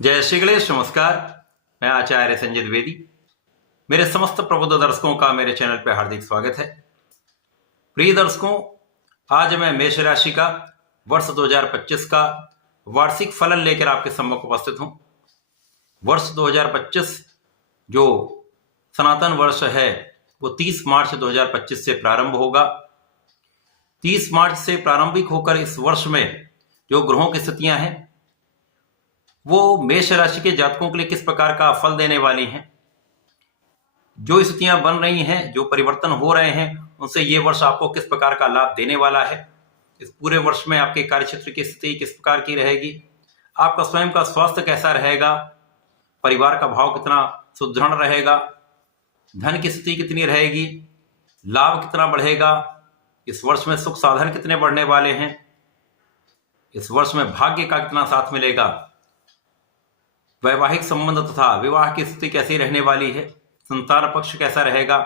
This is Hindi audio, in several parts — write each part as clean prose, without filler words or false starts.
जय श्री गणेश। नमस्कार, मैं आचार्य संजय द्विवेदी। मेरे समस्त प्रबुद्ध दर्शकों का मेरे चैनल पर हार्दिक स्वागत है। प्रिय दर्शकों, आज मैं मेष राशि का वर्ष 2025 का वार्षिक फलन लेकर आपके सम्मुख उपस्थित हूं। वर्ष 2025 जो सनातन वर्ष है वो 30 मार्च 2025 से प्रारंभ होगा। 30 मार्च से प्रारंभिक होकर इस वर्ष में जो ग्रहों की स्थितियां हैं वो मेष राशि के जातकों के लिए किस प्रकार का फल देने वाली हैं, जो स्थितियां बन रही हैं, जो परिवर्तन हो रहे हैं, उनसे ये वर्ष आपको किस प्रकार का लाभ देने वाला है। इस पूरे वर्ष में आपके कार्यक्षेत्र की स्थिति किस प्रकार की रहेगी, आपका स्वयं का स्वास्थ्य कैसा रहेगा, परिवार का भाव कितना सुदृढ़ रहेगा, धन की स्थिति कितनी रहेगी, लाभ कितना बढ़ेगा, इस वर्ष में सुख साधन कितने बढ़ने वाले हैं, इस वर्ष में भाग्य का कितना साथ मिलेगा, वैवाहिक संबंध तथा विवाह की स्थिति कैसी रहने वाली है, संतान पक्ष कैसा रहेगा,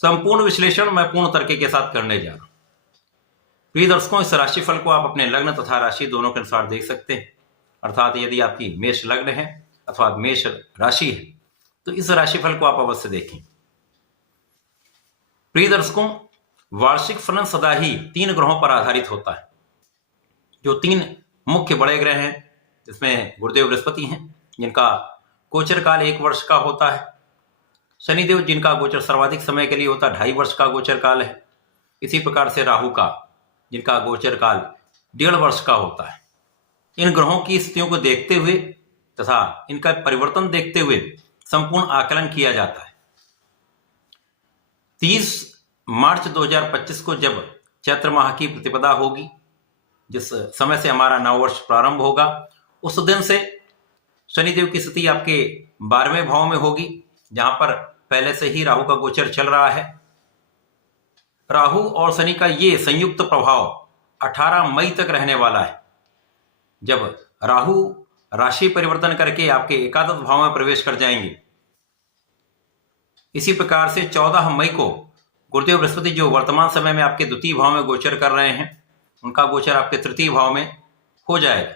संपूर्ण विश्लेषण मैं पूर्ण तरीके के साथ करने जा रहा हूं। प्रिय दर्शकों, इस राशिफल को आप अपने लग्न तथा राशि दोनों के अनुसार देख सकते हैं। अर्थात यदि आपकी मेष लग्न है अथवा मेष राशि है तो इस राशिफल को आप अवश्य देखें। प्रिय दर्शकों, वार्षिक फलन सदा ही 3 ग्रहों पर आधारित होता है। जो 3 मुख्य बड़े ग्रह हैं जिसमें गुरुदेव बृहस्पति हैं, जिनका गोचर काल 1 वर्ष का होता है। शनिदेव जिनका गोचर सर्वाधिक समय के लिए होता है, 2.5 वर्ष का गोचर काल है। इसी प्रकार से राहु का जिनका गोचर काल 1.5 वर्ष का होता है। इन ग्रहों की स्थितियों को देखते हुए तथा इनका परिवर्तन देखते हुए संपूर्ण आकलन किया जाता है। 30 मार्च 2025 को जब चैत्र माह की प्रतिपदा होगी, जिस समय से हमारा नववर्ष प्रारंभ होगा, उस दिन से शनिदेव की स्थिति आपके 12वें भाव में होगी, जहां पर पहले से ही राहु का गोचर चल रहा है। राहु और शनि का ये संयुक्त प्रभाव 18 मई तक रहने वाला है, जब राहु राशि परिवर्तन करके आपके एकादश भाव में प्रवेश कर जाएंगे। इसी प्रकार से 14 मई को गुरुदेव बृहस्पति जो वर्तमान समय में आपके द्वितीय भाव में गोचर कर रहे हैं, उनका गोचर आपके तृतीय भाव में हो जाएगा।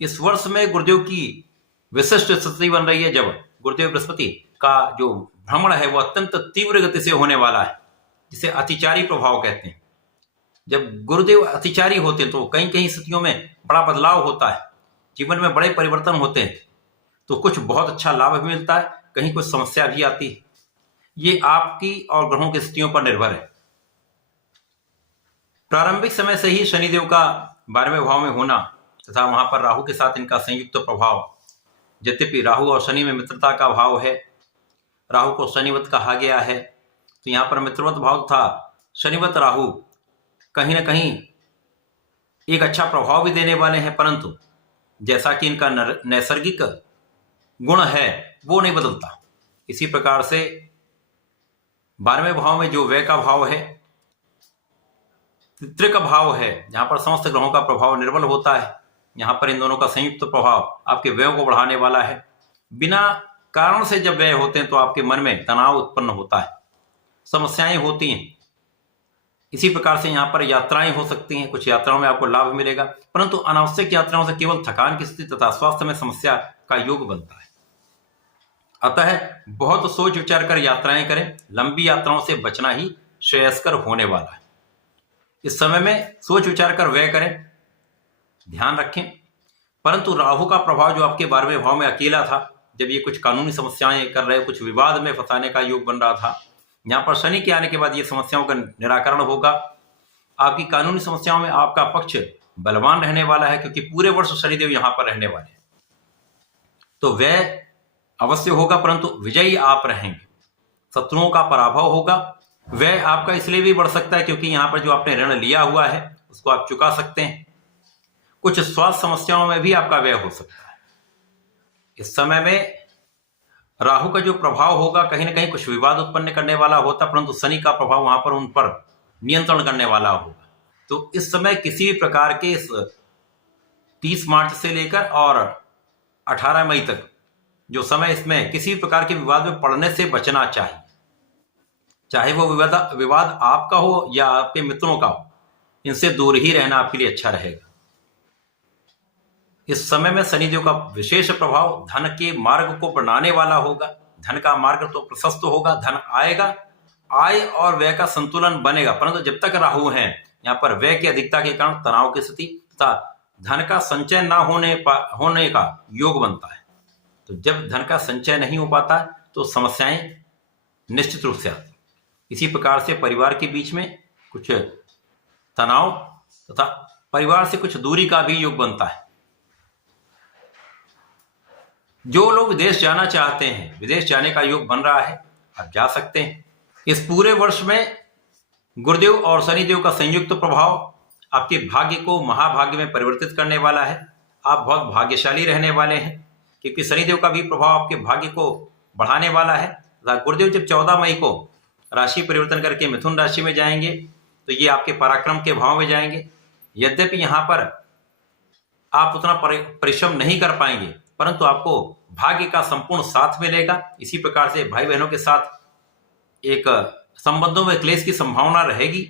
इस वर्ष में गुरुदेव की विशिष्ट स्थिति बन रही है, जब गुरुदेव बृहस्पति का जो भ्रमण है वो अत्यंत तीव्र गति से होने वाला है, जिसे अतिचारी प्रभाव कहते हैं। जब गुरुदेव अतिचारी होते हैं तो कहीं कहीं स्थितियों में बड़ा बदलाव होता है, जीवन में बड़े परिवर्तन होते हैं, तो कुछ बहुत अच्छा लाभ भी मिलता है, कहीं कुछ समस्या भी आती है। ये आपकी और ग्रहों की स्थितियों पर निर्भर है। प्रारंभिक समय से ही शनिदेव का 12वें भाव में होना तथा वहां पर राहु के साथ इनका संयुक्त प्रभाव, यद्यपि राहु और शनि में मित्रता का भाव है, राहु को शनिवत कहा गया है, तो यहाँ पर मित्रवत भाव था। शनिवत राहु कहीं ना कहीं एक अच्छा प्रभाव भी देने वाले हैं, परंतु जैसा कि इनका नैसर्गिक गुण है वो नहीं बदलता। इसी प्रकार से 12वें भाव में जो व्यय का भाव है, पितृ भाव है, जहां पर समस्त ग्रहों का प्रभाव निर्बल होता है, यहां पर इन दोनों का संयुक्त प्रभाव आपके व्ययों को बढ़ाने वाला है। बिना कारण से जब व्यय होते हैं तो आपके मन में तनाव उत्पन्न होता है, समस्याएं होती हैं। इसी प्रकार से यहां पर यात्राएं हो सकती हैं, कुछ यात्राओं में आपको लाभ मिलेगा, परंतु अनावश्यक यात्राओं से केवल थकान की स्थिति तथा स्वास्थ्य में समस्या का योग बनता है। अतः बहुत सोच विचार कर यात्राएं करें, लंबी यात्राओं से बचना ही श्रेयस्कर होने वाला है। इस समय में सोच विचार कर व्यय करें, ध्यान रखें। परंतु राहु का प्रभाव जो आपके 12वें भाव में अकेला था, जब ये कुछ कानूनी समस्याएं कर रहे, कुछ विवाद में फंसाने का योग बन रहा था, यहां पर शनि के आने के बाद ये समस्याओं का निराकरण होगा। आपकी कानूनी समस्याओं में आपका पक्ष बलवान रहने वाला है, क्योंकि पूरे वर्ष शनिदेव यहां पर रहने वाले हैं। तो व्यय अवश्य होगा, परंतु विजयी आप रहेंगे, शत्रुओं का पराभव होगा। व्यय आपका इसलिए भी बढ़ सकता है क्योंकि यहां पर जो आपने ऋण लिया हुआ है उसको आप चुका सकते हैं। कुछ स्वास्थ्य समस्याओं में भी आपका व्यय हो सकता है। इस समय में राहु का जो प्रभाव होगा कहीं ना कहीं कुछ विवाद उत्पन्न करने वाला होता, परंतु शनि का प्रभाव वहां पर उन पर नियंत्रण करने वाला होगा। तो इस समय किसी भी प्रकार के इस 30 मार्च से लेकर और 18 मई तक जो समय, इसमें किसी भी प्रकार के विवाद में पड़ने से बचना चाहिए। चाहे वो विवाद आपका हो या आपके मित्रों का हो, इनसे दूर ही रहना आपके लिए अच्छा रहेगा। इस समय में शनिदेव का विशेष प्रभाव धन के मार्ग को बनाने वाला होगा। धन का मार्ग तो प्रशस्त होगा, धन आएगा, आय और व्यय का संतुलन बनेगा। परंतु जब तक राहु हैं यहाँ पर व्यय की अधिकता के कारण तनाव की स्थिति तथा धन का संचय ना होने का योग बनता है। तो जब धन का संचय नहीं हो पाता तो समस्याएं निश्चित रूप से आती। इसी प्रकार से परिवार के बीच में कुछ तनाव तथा परिवार से कुछ दूरी का भी योग बनता है। जो लोग विदेश जाना चाहते हैं, विदेश जाने का योग बन रहा है, आप जा सकते हैं। इस पूरे वर्ष में गुरुदेव और शनिदेव का संयुक्त प्रभाव आपके भाग्य को महाभाग्य में परिवर्तित करने वाला है। आप बहुत भाग्यशाली रहने वाले हैं क्योंकि शनिदेव का भी प्रभाव आपके भाग्य को बढ़ाने वाला है। गुरुदेव जब 14 मई को राशि परिवर्तन करके मिथुन राशि में जाएंगे तो ये आपके पराक्रम के भाव में जाएंगे। यद्यपि यहाँ पर आप उतना परिश्रम नहीं कर पाएंगे परंतु आपको भाग्य का संपूर्ण साथ मिलेगा। इसी प्रकार से भाई बहनों के साथ एक संबंधों में क्लेश की संभावना रहेगी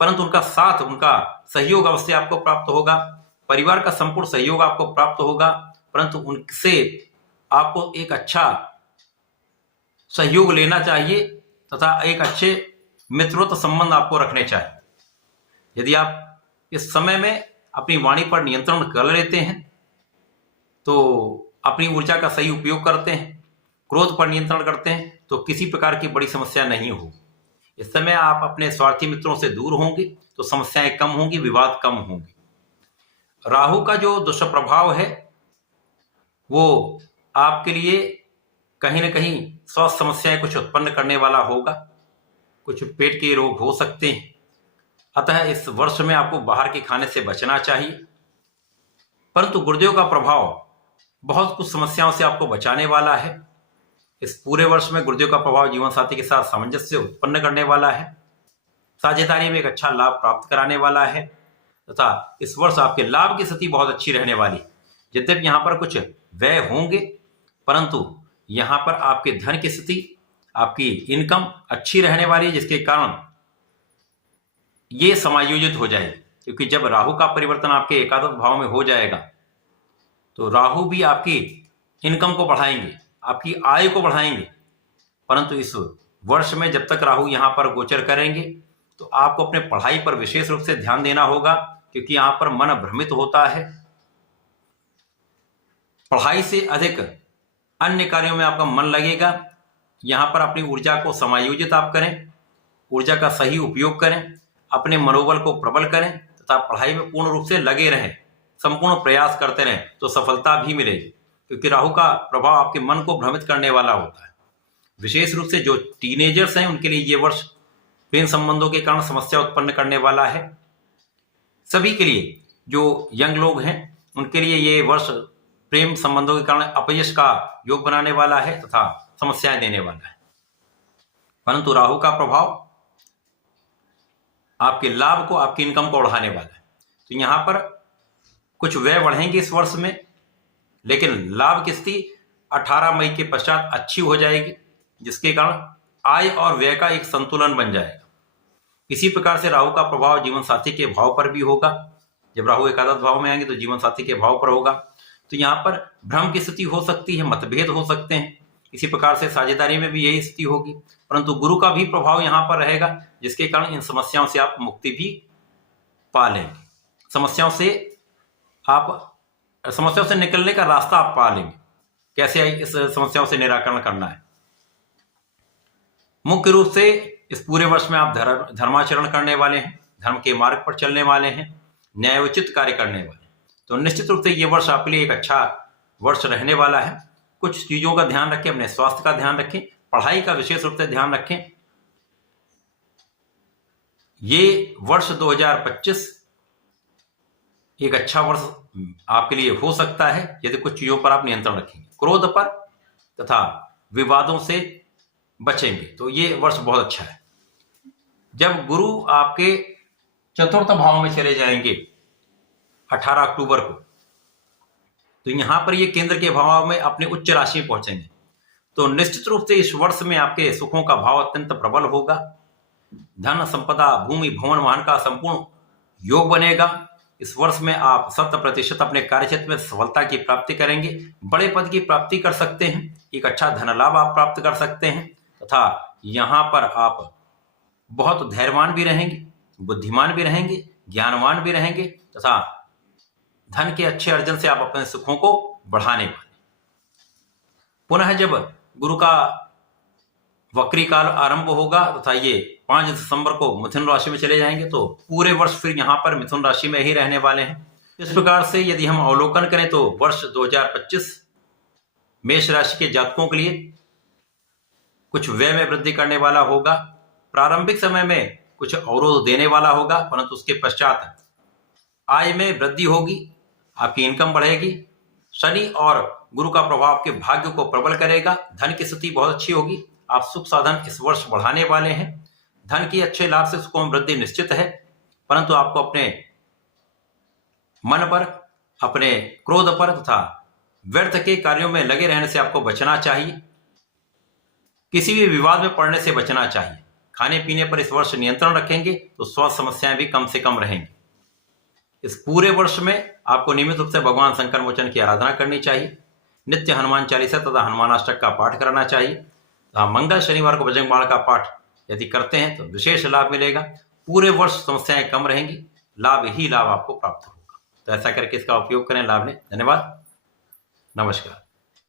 परंतु उनका साथ, उनका सहयोग अवश्य आपको प्राप्त होगा। परिवार का संपूर्ण सहयोग आपको प्राप्त होगा परंतु उनसे आपको एक अच्छा सहयोग लेना चाहिए तथा एक अच्छे मित्रवत संबंध आपको रखने चाहिए। यदि आप इस समय में अपनी वाणी पर नियंत्रण कर लेते हैं तो अपनी ऊर्जा का सही उपयोग करते हैं, क्रोध पर नियंत्रण करते हैं तो किसी प्रकार की बड़ी समस्या नहीं होगी। इस समय आप अपने स्वार्थी मित्रों से दूर होंगे तो समस्याएं कम होंगी, विवाद कम होंगे। राहु का जो दुष्प्रभाव है वो आपके लिए कहीं ना कहीं स्वास्थ्य समस्याएं कुछ उत्पन्न करने वाला होगा, कुछ पेट के रोग हो सकते हैं। अतः इस वर्ष में आपको बाहर के खाने से बचना चाहिए। परंतु गुरुदेव का प्रभाव बहुत कुछ समस्याओं से आपको बचाने वाला है। इस पूरे वर्ष में गुरुदेव का प्रभाव जीवन साथी के साथ सामंजस्य उत्पन्न करने वाला है, साझेदारी में एक अच्छा लाभ प्राप्त कराने वाला है तथा इस वर्ष आपके लाभ की स्थिति बहुत अच्छी रहने वाली है। यद्यपि यहाँ पर कुछ व्यय होंगे परंतु यहाँ पर आपके धन की स्थिति, आपकी इनकम अच्छी रहने वाली है जिसके कारण ये समायोजित हो जाएगी। क्योंकि जब राहु का परिवर्तन आपके एकादश भाव में हो जाएगा तो राहु भी आपकी इनकम को बढ़ाएंगे, आपकी आय को बढ़ाएंगे। परंतु इस वर्ष में जब तक राहु यहाँ पर गोचर करेंगे तो आपको अपने पढ़ाई पर विशेष रूप से ध्यान देना होगा क्योंकि यहाँ पर मन भ्रमित होता है। पढ़ाई से अधिक अन्य कार्यों में आपका मन लगेगा। यहाँ पर अपनी ऊर्जा को समायोजित आप करें, ऊर्जा का सही उपयोग करें, अपने मनोबल को प्रबल करें तथा पढ़ाई में पूर्ण रूप से लगे रहें, संपूर्ण प्रयास करते रहें तो सफलता भी मिलेगी। क्योंकि राहु का प्रभाव आपके मन को भ्रमित करने वाला होता है। विशेष रूप से जो टीनेजर्स हैं उनके लिए ये वर्ष प्रेम संबंधों के कारण समस्या उत्पन्न करने वाला है। सभी के लिए जो यंग लोग हैं उनके लिए ये वर्ष प्रेम संबंधों के कारण अपयश का योग बनाने वाला है तथा समस्याएं देने वाला है। परंतु राहु का प्रभाव आपके लाभ को, आपकी इनकम को बढ़ाने वाला है। तो यहाँ पर कुछ व्यय बढ़ेंगे इस वर्ष में लेकिन लाभ की स्थिति 18 मई के पश्चात अच्छी हो जाएगी जिसके कारण आय और व्यय का एक संतुलन बन जाएगा। इसी प्रकार से राहु का प्रभाव जीवन साथी के भाव पर भी होगा। जब राहु एकादश भाव में आएंगे तो जीवन साथी के भाव पर होगा तो यहाँ पर भ्रम की स्थिति हो सकती है, मतभेद हो सकते हैं। इसी प्रकार से साझेदारी में भी यही स्थिति होगी। परंतु गुरु का भी प्रभाव यहाँ पर रहेगा जिसके कारण इन समस्याओं से आप मुक्ति भी पा लेंगे। समस्याओं से निकलने का रास्ता आप पा लेंगे। कैसे इस समस्याओं से निराकरण करना है। मुख्य रूप से इस पूरे वर्ष में आप धर्माचरण करने वाले हैं, धर्म के मार्ग पर चलने वाले हैं, न्यायोचित कार्य करने वाले हैं। तो निश्चित रूप से ये वर्ष आपके लिए एक अच्छा वर्ष रहने वाला है। कुछ चीजों का ध्यान रखें, अपने स्वास्थ्य का ध्यान रखें, पढ़ाई का विशेष रूप से ध्यान रखें। ये वर्ष 2025 एक अच्छा वर्ष आपके लिए हो सकता है यदि कुछ चीजों पर आप नियंत्रण रखेंगे, क्रोध पर तथा विवादों से बचेंगे तो ये वर्ष बहुत अच्छा है। जब गुरु आपके चतुर्थ भाव में चले जाएंगे 18 अक्टूबर को तो यहां पर ये केंद्र के भाव में अपने उच्च राशि में पहुंचेंगे तो निश्चित रूप से इस वर्ष में आपके सुखों का भाव अत्यंत प्रबल होगा। धन संपदा, भूमि, भवन, वाहन का संपूर्ण योग बनेगा। इस वर्ष में आप 100% अपने कार्यक्षेत्र में सफलता की प्राप्ति करेंगे, बड़े पद की प्राप्ति कर सकते हैं, एक अच्छा धन लाभ आप प्राप्त कर सकते हैं तथा यहाँ पर आप बहुत धैर्यवान भी रहेंगे, बुद्धिमान भी रहेंगे, ज्ञानवान भी रहेंगे तथा धन के अच्छे अर्जन से आप अपने सुखों को बढ़ाने वाले। पुनः जब गुरु का वक्री काल आरंभ होगा तथा ये 5 दिसंबर को मिथुन राशि में चले जाएंगे तो पूरे वर्ष फिर यहाँ पर मिथुन राशि में ही रहने वाले हैं। इस प्रकार से यदि हम अवलोकन करें तो वर्ष 2025 मेष राशि के जातकों के लिए कुछ व्यय में वृद्धि करने वाला होगा। प्रारंभिक समय में कुछ अवरोध देने वाला होगा, परंतु उसके पश्चात आय में वृद्धि होगी, आपकी इनकम बढ़ेगी। शनि और गुरु का प्रभाव आपके भाग्य को प्रबल करेगा, धन की स्थिति बहुत अच्छी होगी, आप सुख साधन इस वर्ष बढ़ाने वाले हैं। धन की अच्छे लाभ से सुखों में वृद्धि निश्चित है, परंतु आपको अपने मन पर, अपने क्रोध पर तथा व्यर्थ के कार्यों में लगे रहने से आपको बचना चाहिए। किसी भी विवाद में पड़ने से बचना चाहिए। खाने पीने पर इस वर्ष नियंत्रण रखेंगे तो स्वास्थ्य समस्याएं भी कम से कम रहेंगी। इस पूरे वर्ष में आपको नियमित रूप से भगवान शंकर मोचन की आराधना करनी चाहिए, नित्य हनुमान चालीसा तथा हनुमान अष्टक का पाठ करना चाहिए तथा मंगल शनिवार को बजरंग बाण का पाठ यदि करते हैं तो विशेष लाभ मिलेगा। पूरे वर्ष समस्याएं कम रहेंगी, लाभ ही लाभ आपको प्राप्त होगा। तो ऐसा करके इसका उपयोग करें, लाभ लें। धन्यवाद, नमस्कार।